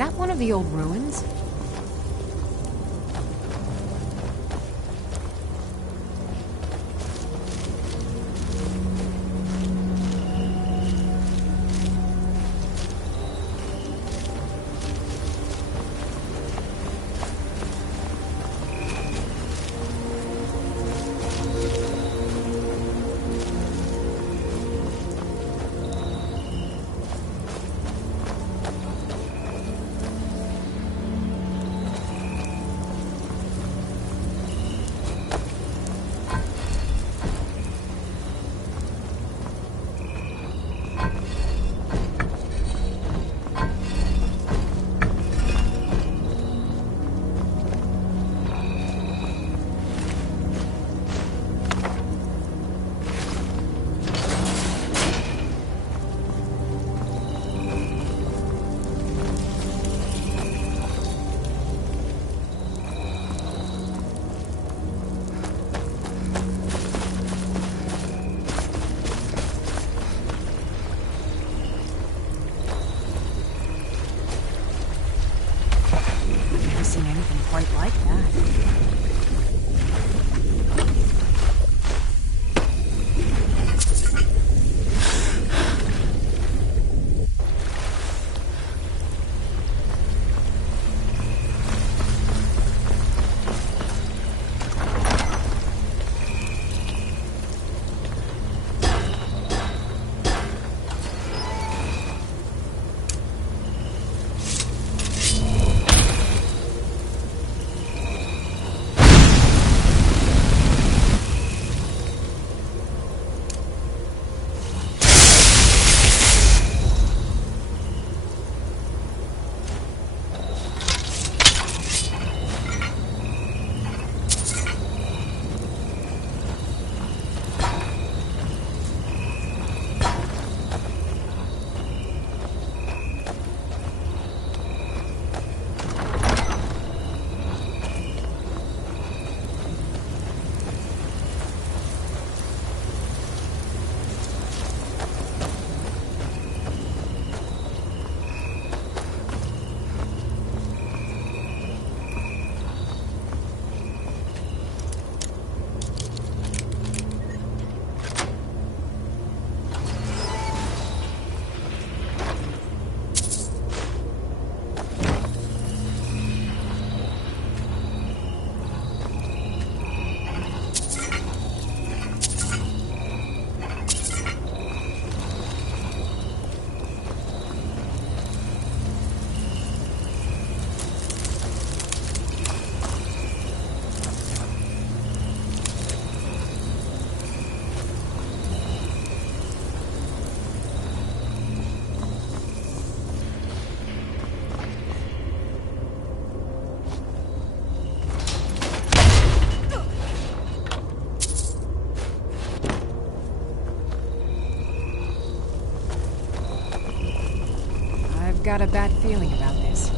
that one of the old ruins? Quite like that. Got a bad feeling about this.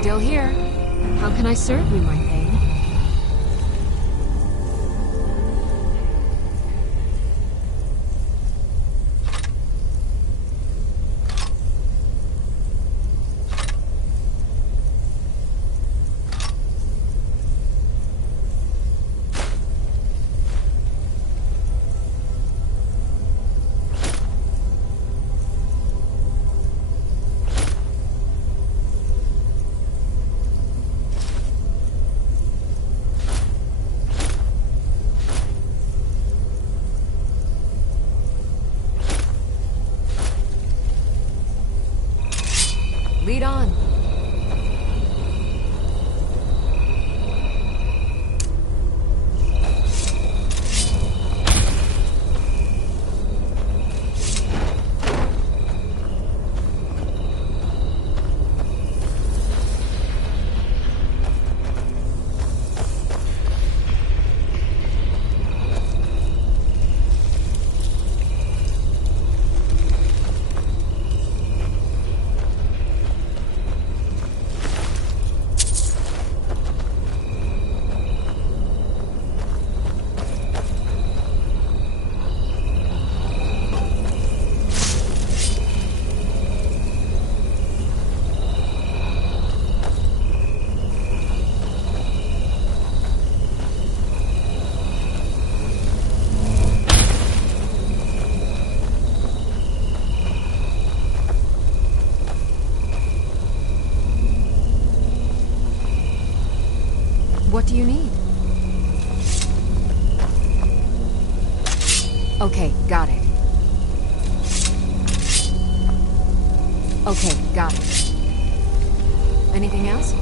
Still here. How can I serve you, my thane? Lead on. What do you need? Okay, got it. Okay, got it. Anything else?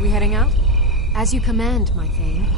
We heading out? As you command, my thane.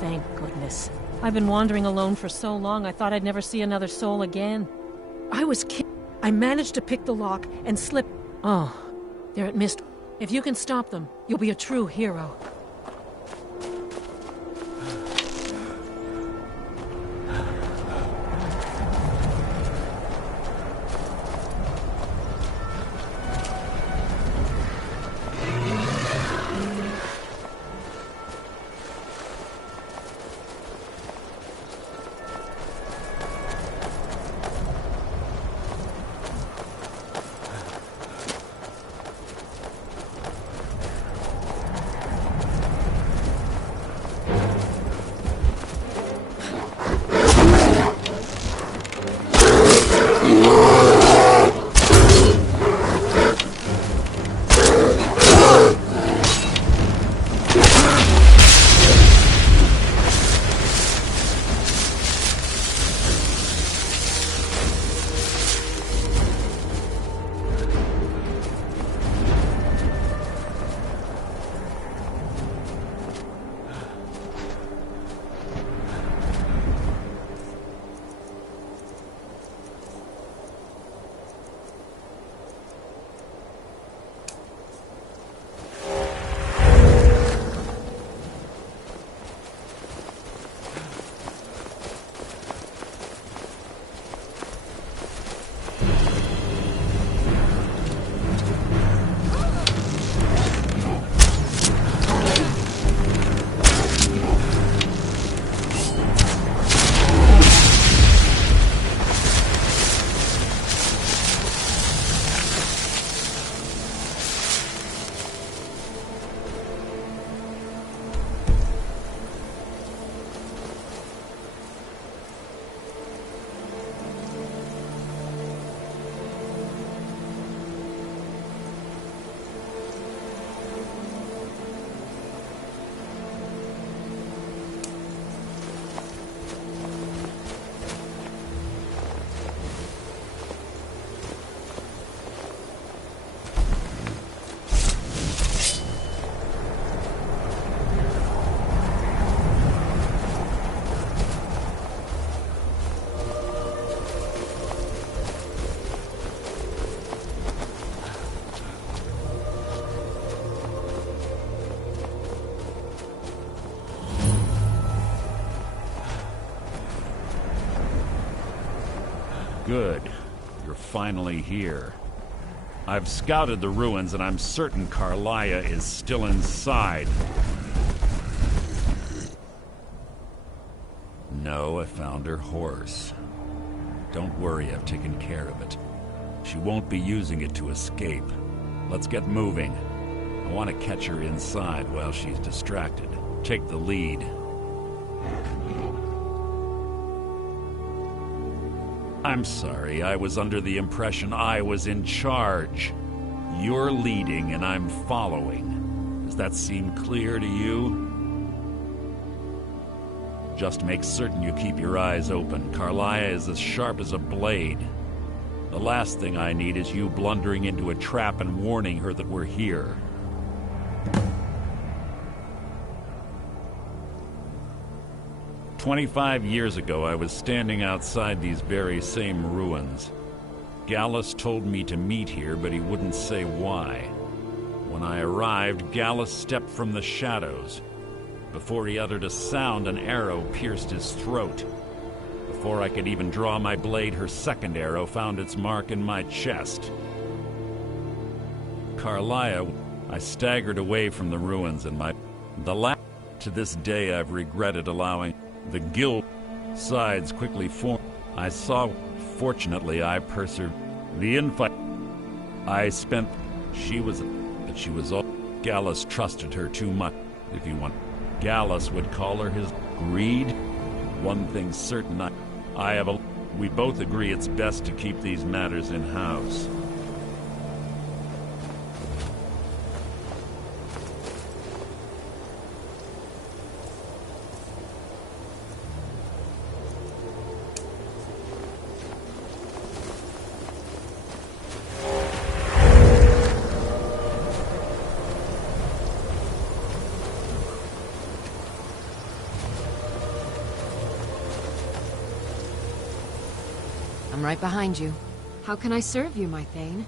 Thank goodness. I've been wandering alone for so long, I thought I'd never see another soul again. I managed to pick the lock and slip... Oh, they're at Mist. If you can stop them, you'll be a true hero. Good. You're finally here. I've scouted the ruins and I'm certain Carlia is still inside. No, I found her horse. Don't worry, I've taken care of it. She won't be using it to escape. Let's get moving. I want to catch her inside while she's distracted. Take the lead. I'm sorry, I was under the impression I was in charge. You're leading and I'm following. Does that seem clear to you? Just make certain you keep your eyes open. Carlia is as sharp as a blade. The last thing I need is you blundering into a trap and warning her that we're here. 25 years ago, I was standing outside these very same ruins. Gallus told me to meet here, but he wouldn't say why. When I arrived, Gallus stepped from the shadows. Before he uttered a sound, an arrow pierced his throat. Before I could even draw my blade, her second arrow found its mark in my chest. Carlia, I staggered away from the ruins, and to this day I've regretted allowing the guild sides quickly formed. I saw, fortunately, I persevered. The infight I spent, she was all. Gallus trusted her too much. If you want, Gallus would call her his greed. One thing's certain, we both agree it's best to keep these matters in-house. I'm right behind you. How can I serve you, my Thane?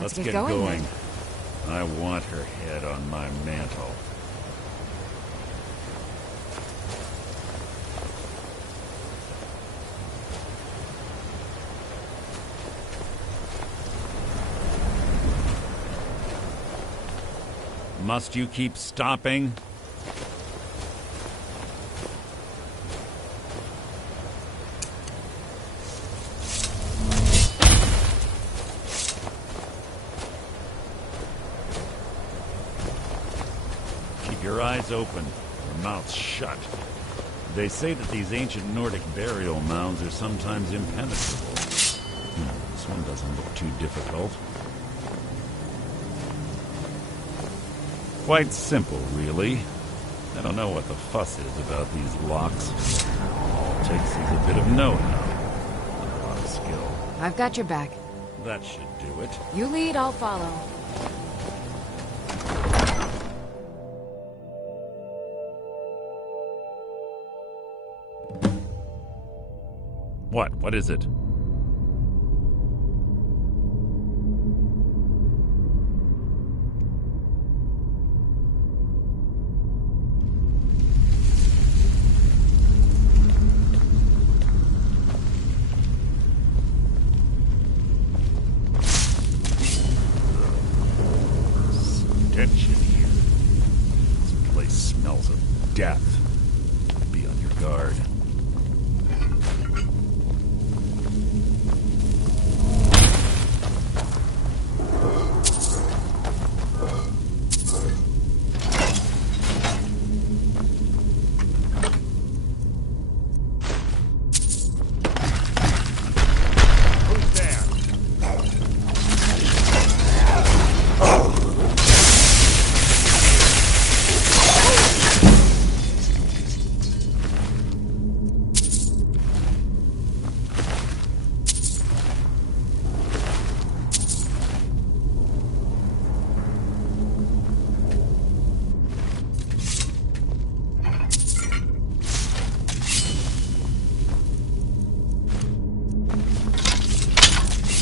Let's get get going, going. then. I want her head on my mantle. Must you keep stopping? Keep your eyes open, your mouths shut. They say that these ancient Nordic burial mounds are sometimes impenetrable. This one doesn't look too difficult. Quite simple, really. I don't know what the fuss is about these locks. All it takes is a bit of know-how. A lot of skill. I've got your back. That should do it. You lead, I'll follow. What? What is it? Stench in here. This place smells of death. Be on your guard. Who's there?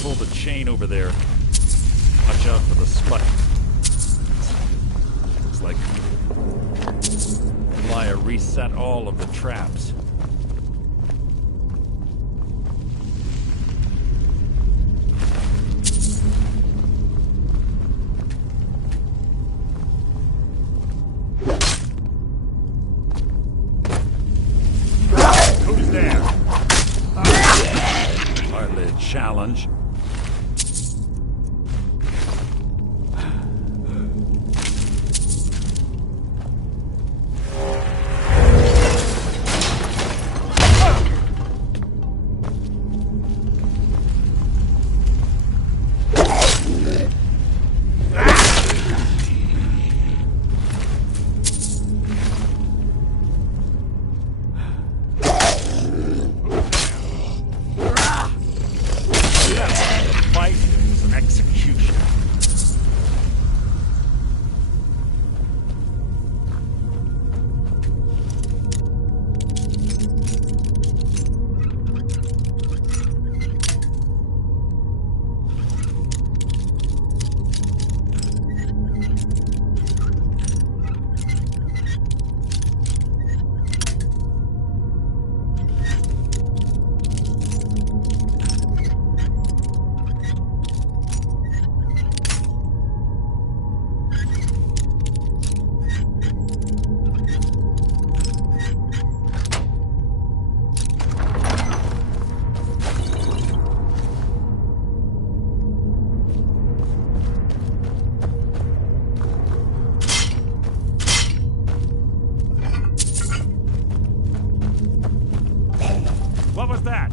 Pull the chain over there. Watch out for the spike. Looks like Elia reset all of the traps. Who's there? Hardly a challenge. Fight is an execution. What was that?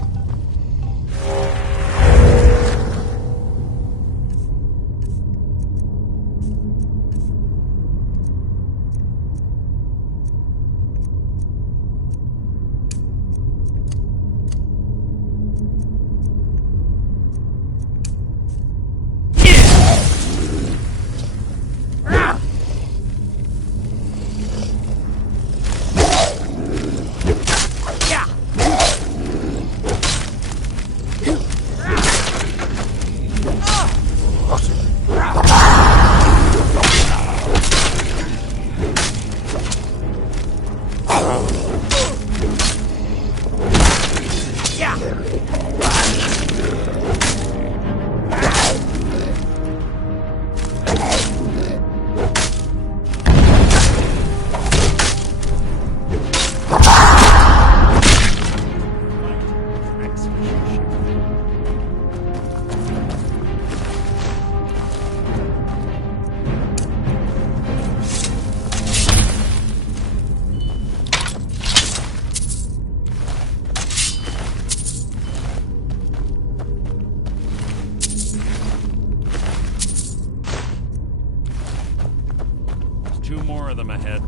Two more of them ahead.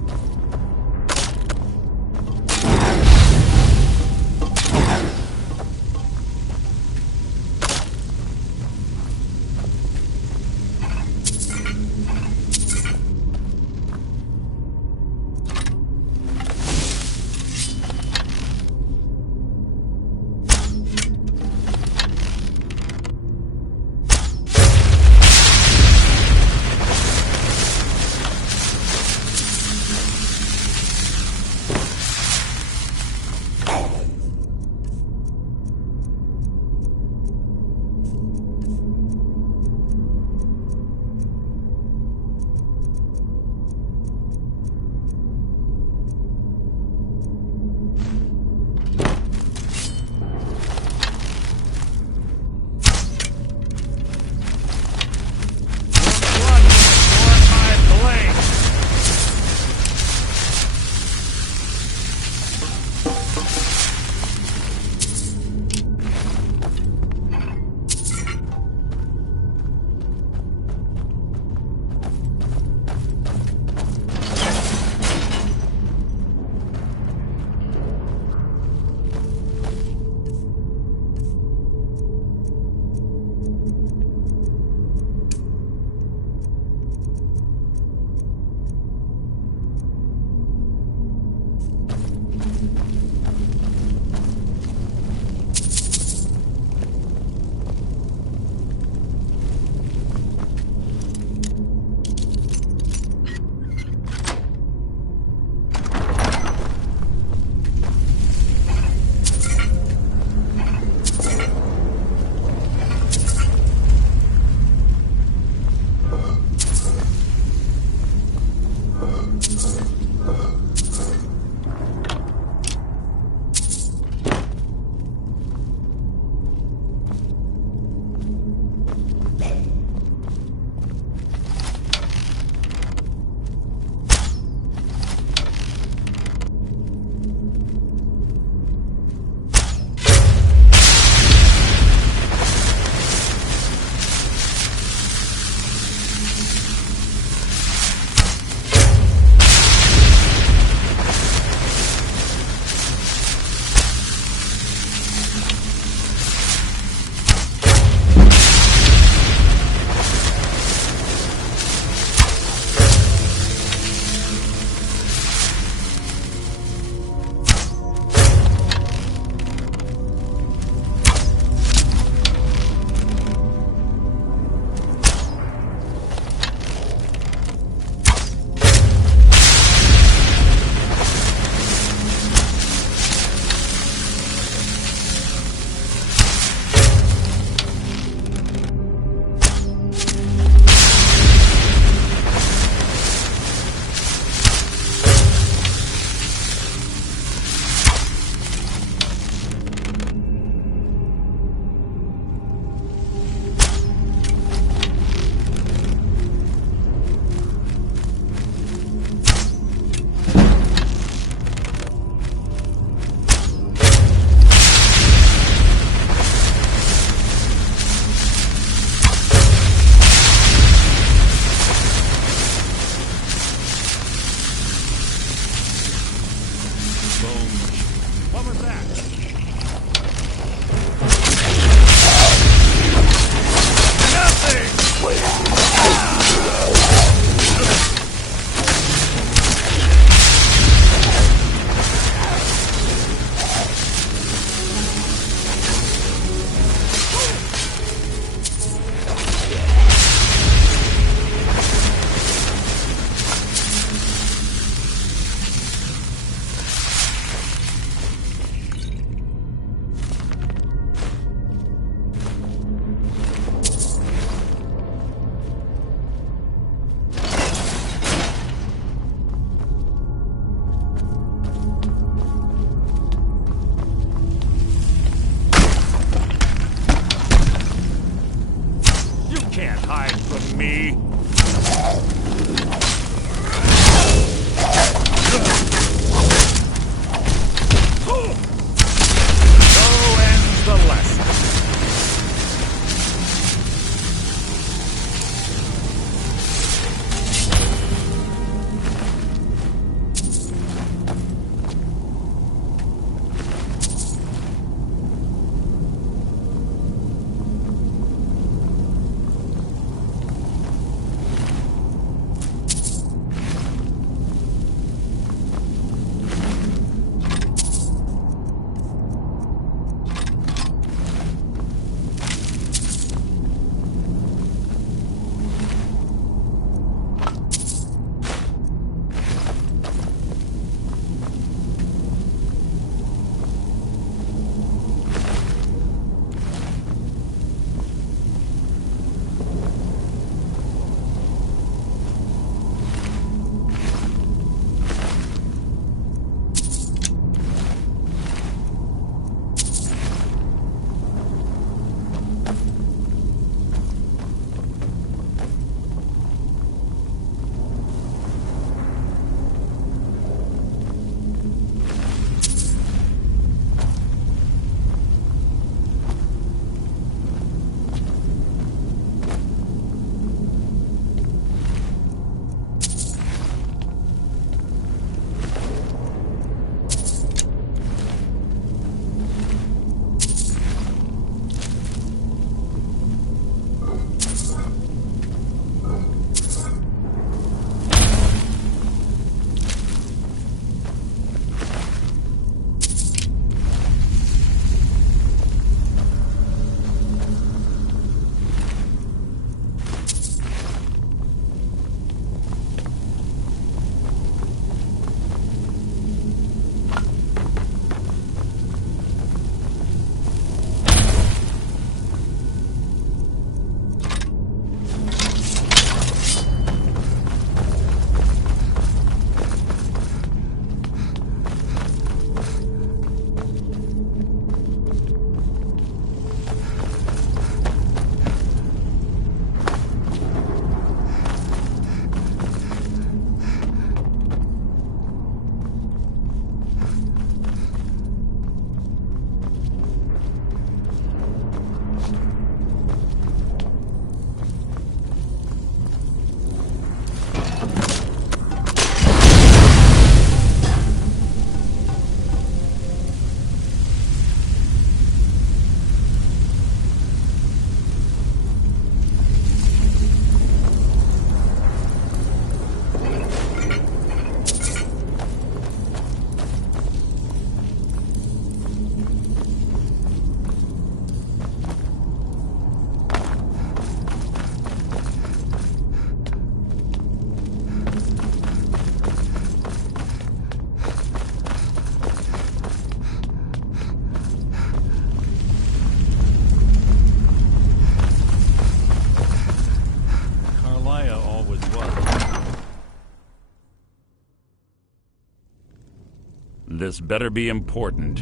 this better be important.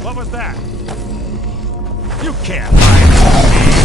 What was that? You can't hide from me!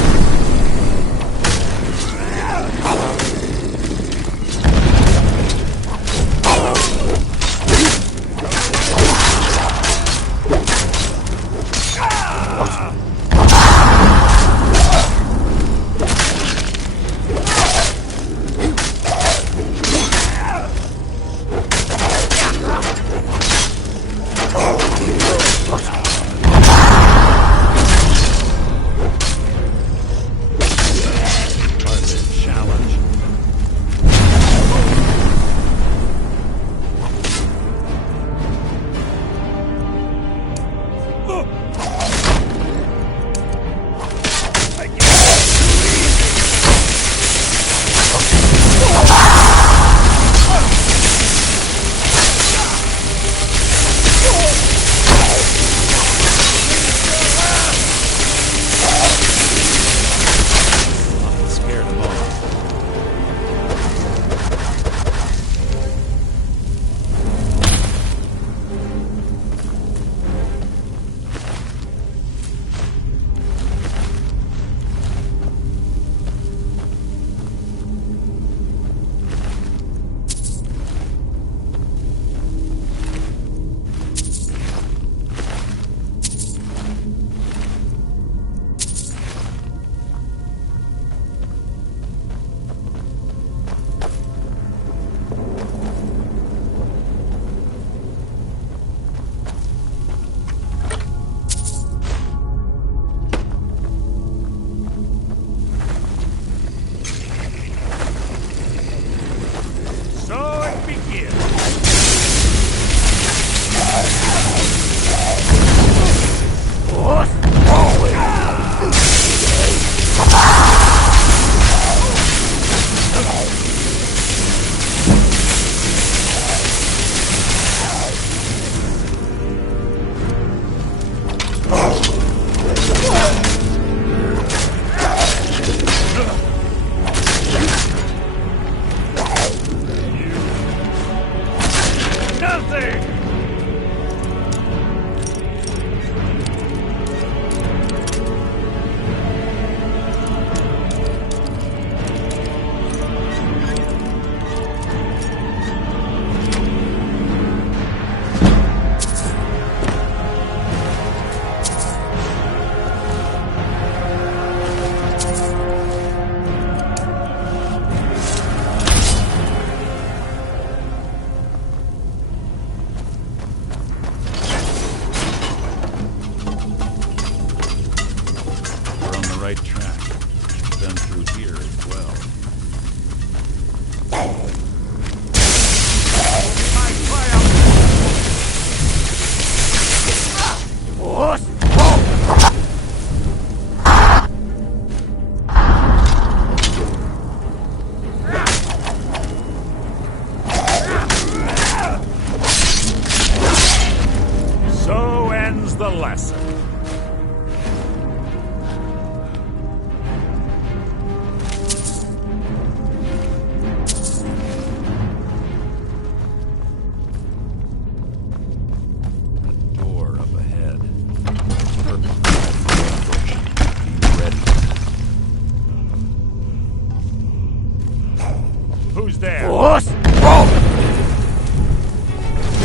Who's there? What? Your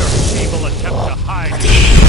feeble attempt to hide.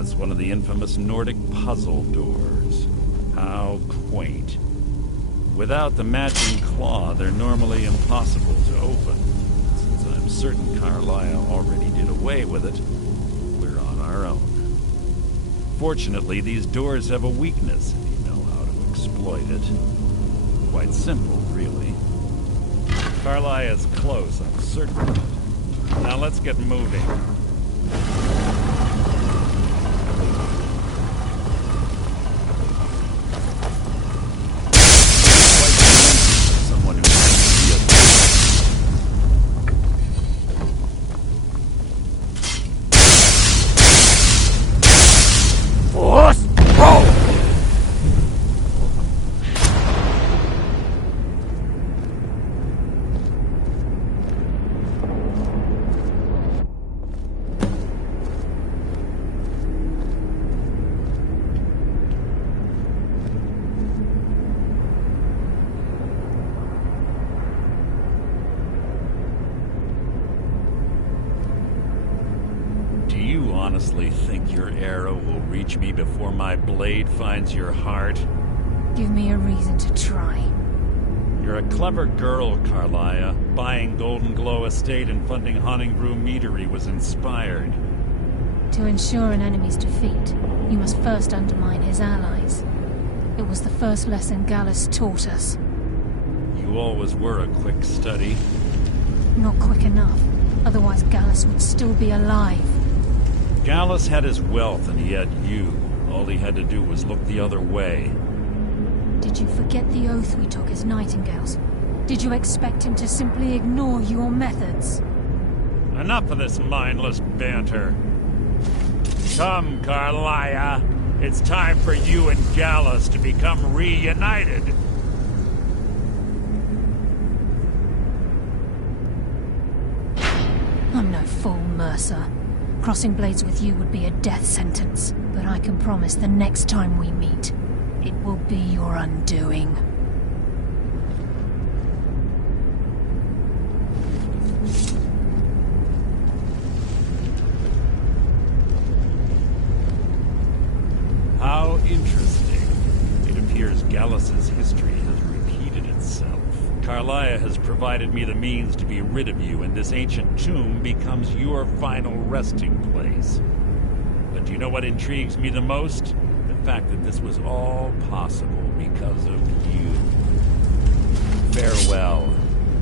Yes, one of the infamous Nordic puzzle doors. How quaint. Without the matching claw, they're normally impossible to open. Since I'm certain Carlia already did away with it, we're on our own. Fortunately, these doors have a weakness if you know how to exploit it. Quite simple, really. Carlia's close, I'm certain of it. Now let's get moving. Someone who Force roll! Do you honestly think your arrow will reach me before my blade finds your heart? Give me a reason to try. You're a clever girl, Carlia. Buying Golden Glow Estate and funding Honningbrew Meadery was inspired. To ensure an enemy's defeat, you must first undermine his allies. It was the first lesson Gallus taught us. You always were a quick study. Not quick enough, otherwise Gallus would still be alive. Gallus had his wealth and he had you. All he had to do was look the other way. Did you forget the oath we took as Nightingales? Did you expect him to simply ignore your methods? Enough of this mindless banter. Come, Carlia. It's time for you and Gallus to become reunited. I'm no fool, Mercer. Crossing blades with you would be a death sentence, but I can promise the next time we meet, it will be your undoing. How interesting. It appears Gallus's history has repeated itself. Carlia has provided me the means to be rid of you, and this ancient tomb becomes your final resting place. But do you know what intrigues me the most? The fact that this was all possible because of you. Farewell.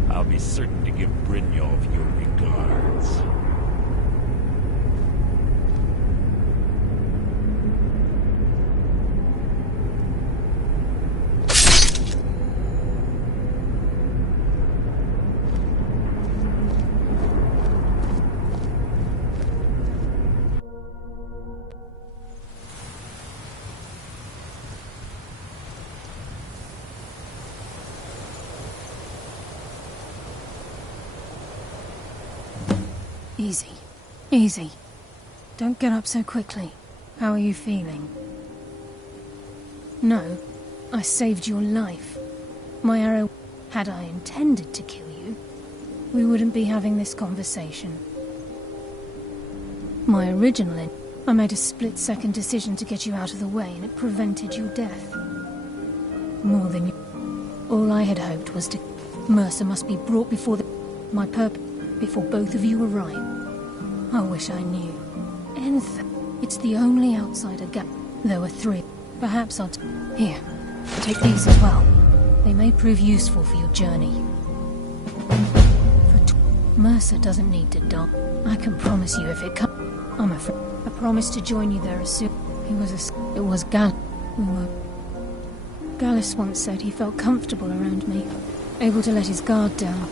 I'll be certain to give Brynjolf your regards. Easy. Easy. Don't get up so quickly. How are you feeling? No, I saved your life. My arrow... Had I intended to kill you, we wouldn't be having this conversation. My original... I made a split-second decision to get you out of the way, and it prevented your death. More than you... All I had hoped was to... Mercer must be brought before the... My purpose... Before both of you arrive. I wish I knew. Anything. It's the only outsider gap. There were 3. Perhaps I'll... Here. Take these as well. They may prove useful for your journey. Mercer doesn't need to die. I can promise you if it comes... I'm afraid. I promised to join you there as soon... It was Gallus. We were... Gallus once said he felt comfortable around me. Able to let his guard down.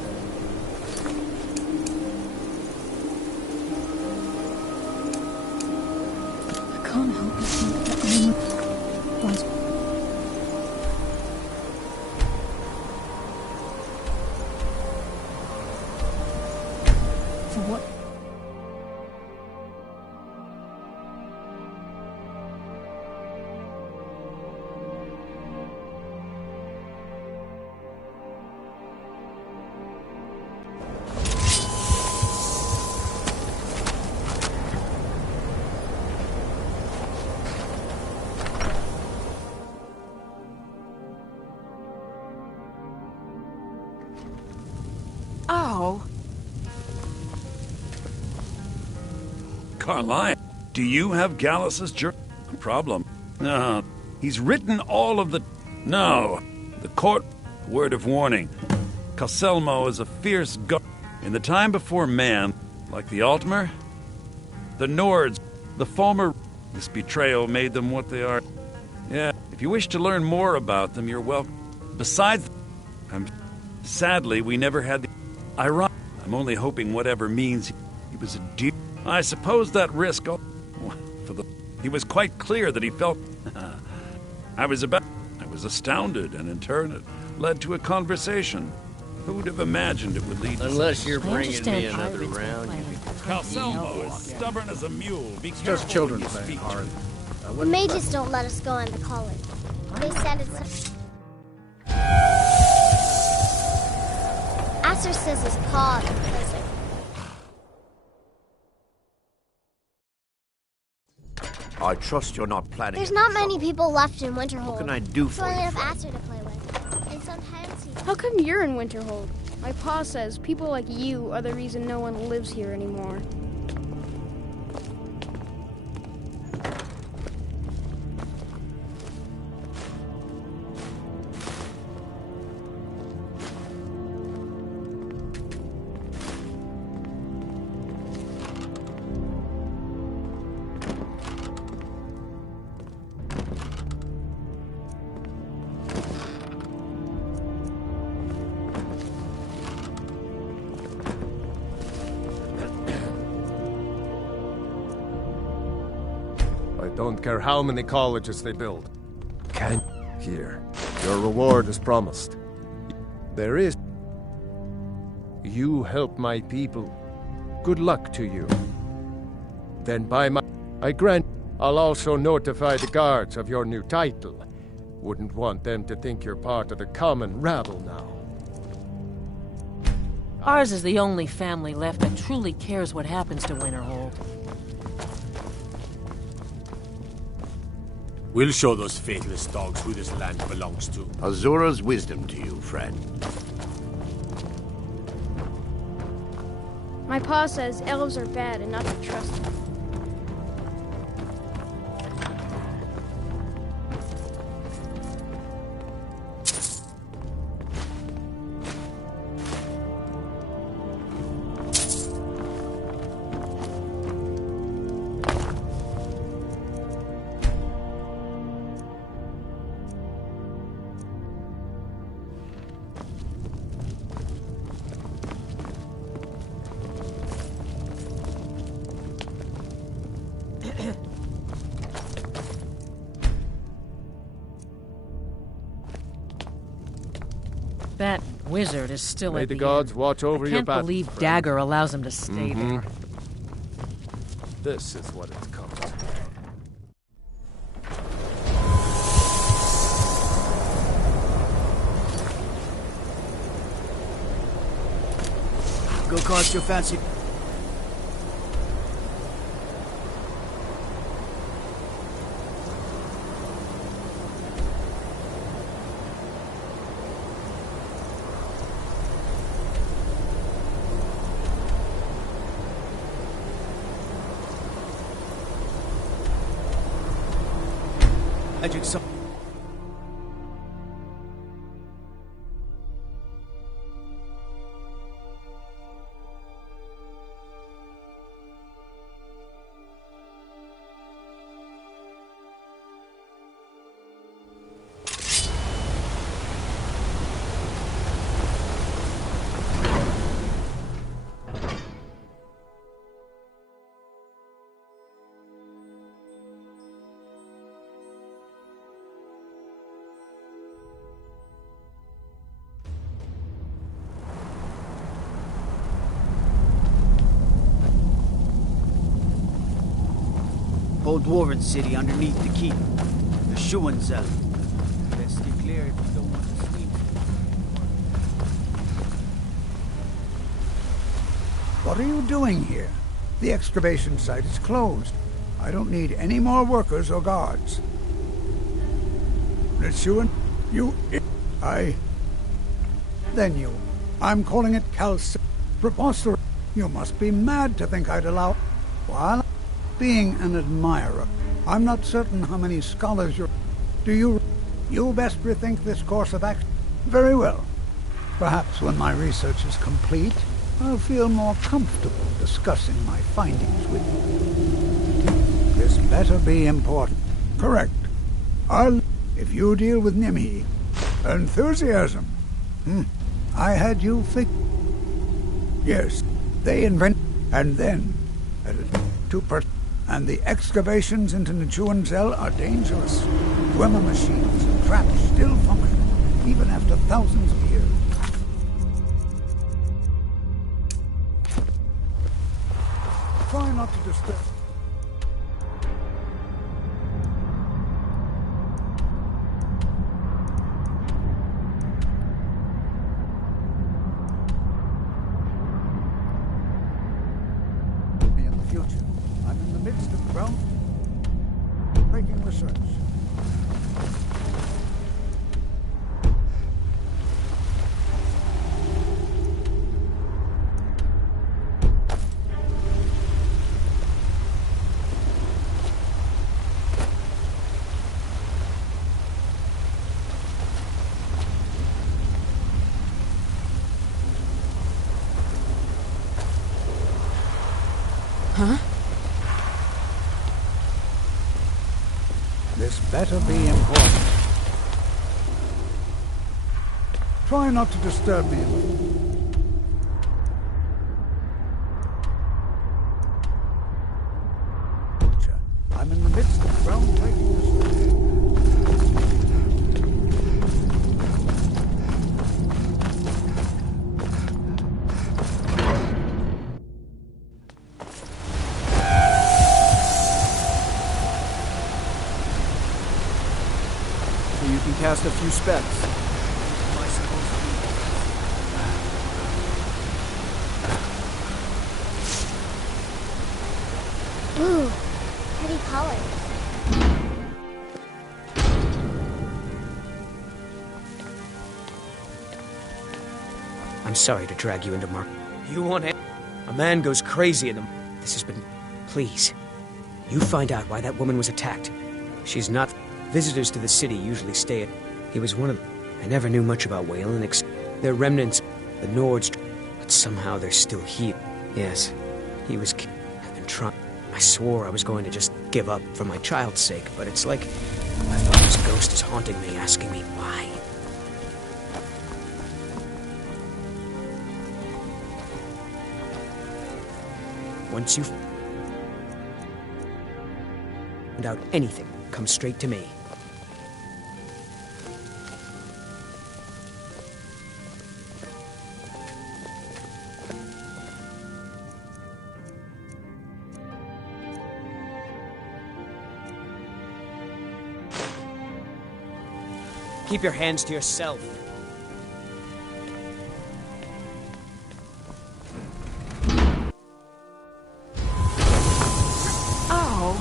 I can't help but think that was... For what? Oh, Carline, do you have Gallus's journal? Problem. No, he's written all of the... No, the court... Word of warning. Calselmo is a fierce in the time before man, like the Altmer, the Nords, the Falmer... This betrayal made them what they are. Yeah, if you wish to learn more about them, you're welcome. Besides... Sadly, we never had the... I'm only hoping whatever means he was a dear... I suppose that risk... For the... He was quite clear that he felt... I was astounded, and in turn it led to a conversation. Who would have imagined it would lead to... Unless you're I bringing understand me another pirates round, play. you be Calselmo is stubborn as a mule. Be It's careful just children when you playing speak. hard. The mages don't let us go into college. They said it's... Asher says his paw in prison. I trust you're not planning. There's not many people left in Winterhold. What can I do So for I you, have friend? Asher to play with. And sometimes he... How come you're in Winterhold? My pa says people like you are the reason no one lives here anymore. I don't care how many colleges they build. Can't here. Your reward is promised. There is. You help my people. Good luck to you. Then by my... I grant... I'll also notify the guards of your new title. Wouldn't want them to think you're part of the common rabble now. Ours is the only family left that truly cares what happens to Winterhold. We'll show those faithless dogs who this land belongs to. Azura's wisdom to you, friend. My pa says elves are bad and not to trust them. That wizard is still May at the the gods inn. watch over I your can't battle, believe friend. Dagger allows him to stay there. This is what it's come to. Go cost your fancy. Magic so. Old Dwarven city underneath the keep. The Schuenzell. Let's stay clear if you don't want to sleep. What are you doing here? The excavation site is closed. I don't need any more workers or guards. Let's you and you... Then you. I'm calling it preposterous. You must be mad to think I'd allow... While being an admirer, I'm not certain how many scholars you're... Do you... You best rethink this course of action. Very well. Perhaps when my research is complete, I'll feel more comfortable discussing my findings with you. This better be important. Correct. If you deal with Nimhi... Enthusiasm. I had you Yes, they invent... And then... And the excavations into Nichuanzel are dangerous. Dwemer machines and traps still function, even after thousands of years. Try not to disturb... Huh? This better be important. Try not to disturb me. I'm in the midst of groundbreaking research. Cast a few spells. Ooh, pretty colors. I'm sorry to drag you into Mark. You want it? A man goes crazy in them. This has been... Please. You find out why that woman was attacked. She's not... Visitors to the city usually stay at... He was one of them. I never knew much about Wayland except... They're remnants, the Nords, but somehow they're still here. Yes, he was... I've been trying... I swore I was going to just give up for my child's sake, but it's like... My father's ghost is haunting me, asking me why. Once you find out anything, come straight to me. Keep your hands to yourself. Oh.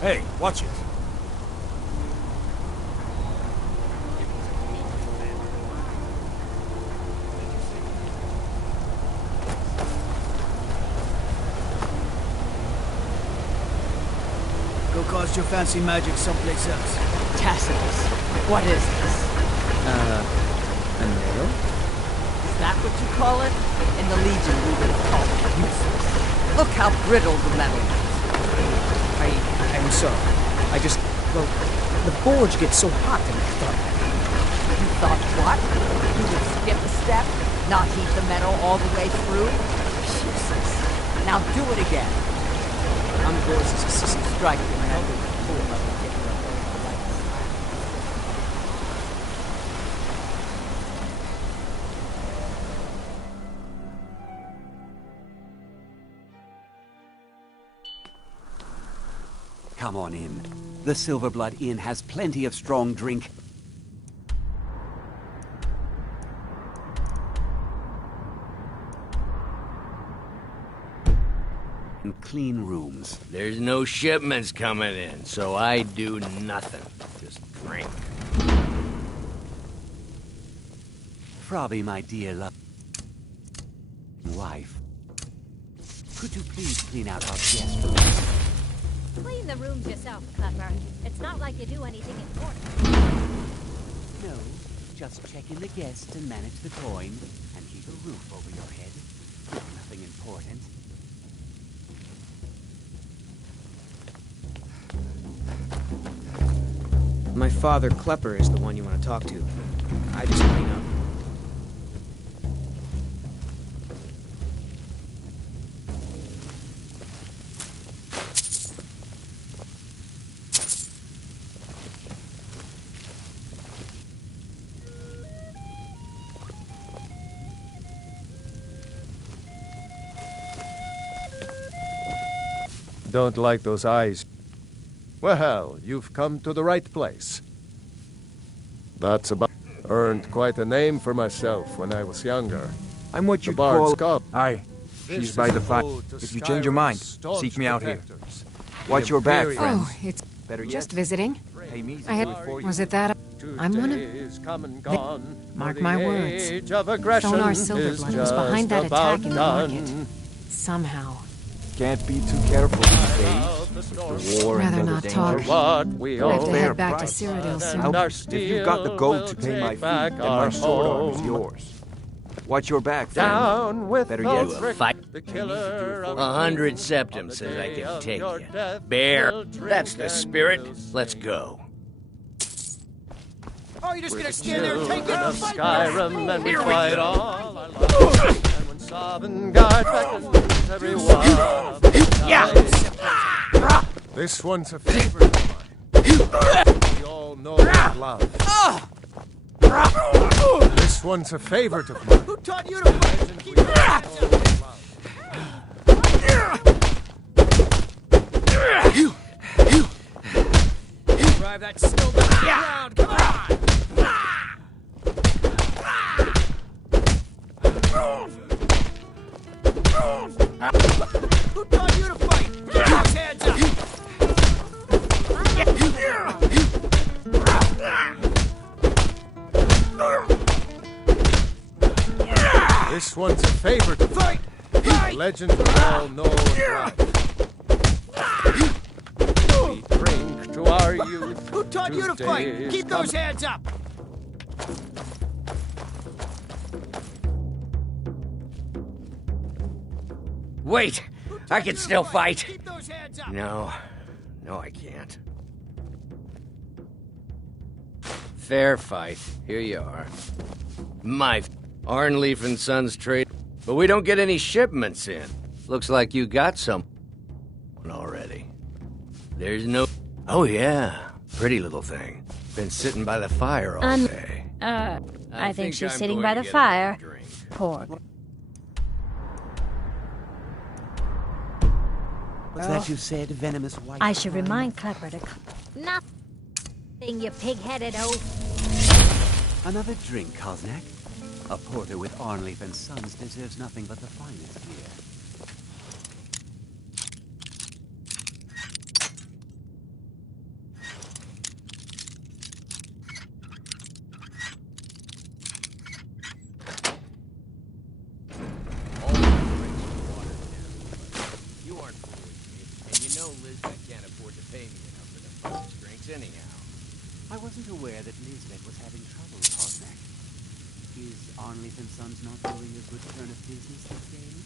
Hey, watch it. Cast your fancy magic someplace else. Tacitus, what is this? A nail? Is that what you call it? In the Legion, we would call it useless. Look how brittle the metal is. I'm sorry. I just... Well, the forge gets so hot and I thought... You thought what? You would skip a step? Not heat the metal all the way through? Useless. Now do it again. I'm Boris' assistant. Strike him and I'll go fool up and get her up there in the lights. Come on in. The Silverblood Inn has plenty of strong drink. clean rooms. There's no shipments coming in, so I do nothing. Just drink. Frobby, my dear wife, could you please clean out our guest room? Clean the rooms yourself, Clever. It's not like you do anything important. No, just check in the guests and manage the coin, and keep a roof over your head. Nothing important. My father, Klepper, is the one you want to talk to. I just clean up. Don't like those eyes. Well, you've come to the right place. That's about... Earned quite a name for myself when I was younger. I'm what you'd call... Aye. She's by the fire. If you change your mind, seek me out here. Watch your back, friends. Oh, it's better just yet, visiting. pay me I had... Was it that? I'm one of... Mark my words. Thonar Silverblood was behind that attack in the market. Somehow. Can't be too careful these days. The war Rather and not other talk. dangers. I have to head back to Cyrodiil soon. If you've got the gold to pay my fee, then my sword arm is yours. Watch your back, friend. Down with better You yet. a fight. 100 septums says I can take you. Bear, that's the spirit. Let's go. Oh, you're just gonna stand there and take it? Skyrim and we fight all our lives. And when Sovngarde beckons everyone. This one's a favorite of mine. We all know and love. This one's a favorite of mine. Who taught you to fight? Keep your hands up. Drive that snow back to the ground. Come on! Who taught you to fight? Keep those hands up! This one's a favorite of mine. Fight! Legend we all know and love. We drink to our youth. Who taught you to fight? Days Keep those hands up! Wait! I can still fight! Keep those hands up! No. No, I can't. Fair fight. Here you are. My Arnleif and Sons trade. But we don't get any shipments in. Looks like you got some already. There's no... Oh, yeah. Pretty little thing. Been sitting by the fire all day. I think she's I'm sitting going by to the get fire. another drink. Pork. What's that you said, venomous white? I should remind Klepper to... Nothing, you pig-headed oaf. Another drink, Kosnak. A porter with Arnleif and Sons deserves nothing but the finest here. You aren't fooling me, and you know Lisbeth can't afford to pay me enough for them first drinks anyhow. I wasn't aware that Lisbeth was having trouble, Kosnak. Is Arnleif and Sons not doing a good turn of business these days?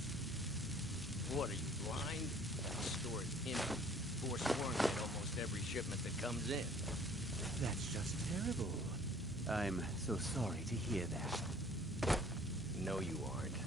What, are you blind? The store is empty. Forsworn at almost every shipment that comes in. That's just terrible. I'm so sorry to hear that. No, you aren't.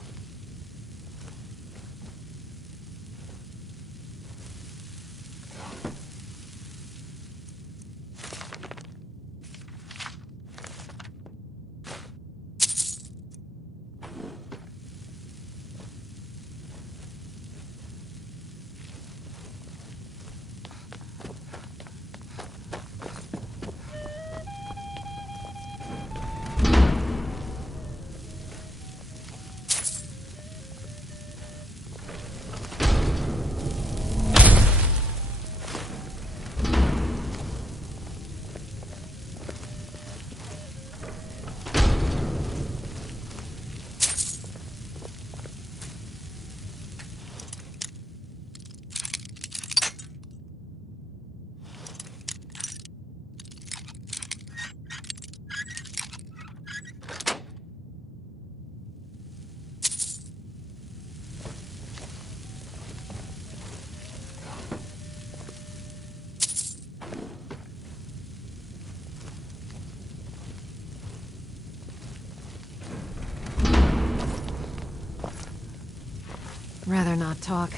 Rather not talk.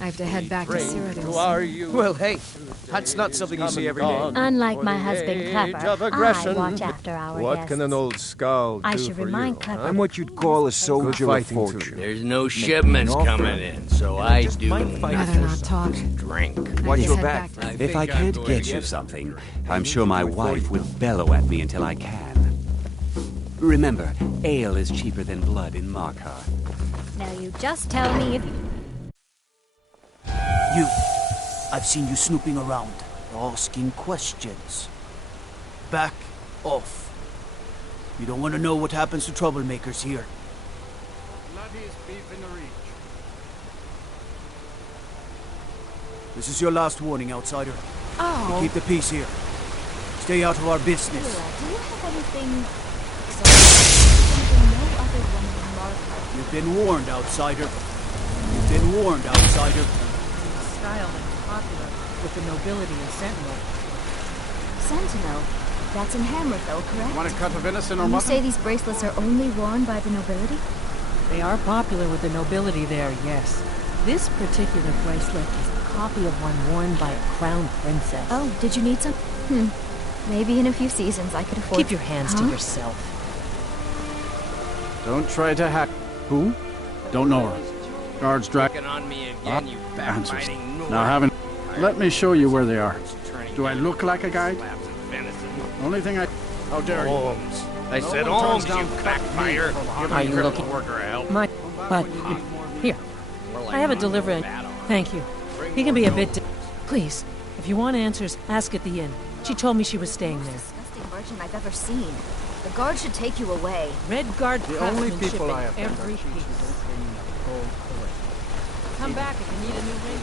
I have to head back to Cyrodiil. Well, hey, that's not something you see every day. Unlike my husband Clever, I watch after our What guests. can an old skull do I should for remind you? Clever. I'm what you'd call a soldier of fighting too. fortune. There's no shipments coming in, so I do Rather not talk. drink. Watch your head back. back If I can't get you something, I'm sure my wife will bellow at me until I can. Remember, ale is cheaper than blood in Markar. Now you just tell me if You. I've seen you snooping around, asking questions. Back off. You don't want to know what happens to troublemakers here. Bloodiest beef in the reach. This is your last warning, outsider. Oh. You keep the peace here. Stay out of our business. Do you have anything something no other woman in Markar? You've been warned, outsider. You've been warned, outsider. Style that's popular with the nobility and Sentinel. Sentinel? That's in Hammerfell, correct? Want a cut of venison or You mutton? say these bracelets are only worn by the nobility? They are popular with the nobility there, yes. This particular bracelet is a copy of one worn by a crown princess. Oh, did you need some? Maybe in a few seasons I could afford. Keep your hands to yourself. Don't try to hack. Who? Don't know her. Guards dragging on me again, you backbiting. Now haven't. Let me show you where they are. Do I look like a guide? Only thing I. How dare you? Holmes. I said Holmes, you backfire. Are you looking? Worker help. But here, I have a delivery. Thank you. He can be a bit. Please, if you want answers, ask at the inn. She told me she was staying there. Disgusting merchant I've ever seen. The guard should take you away. Red Guard The only craftsmanship people I in have every ever piece. Come back if you need a new ring.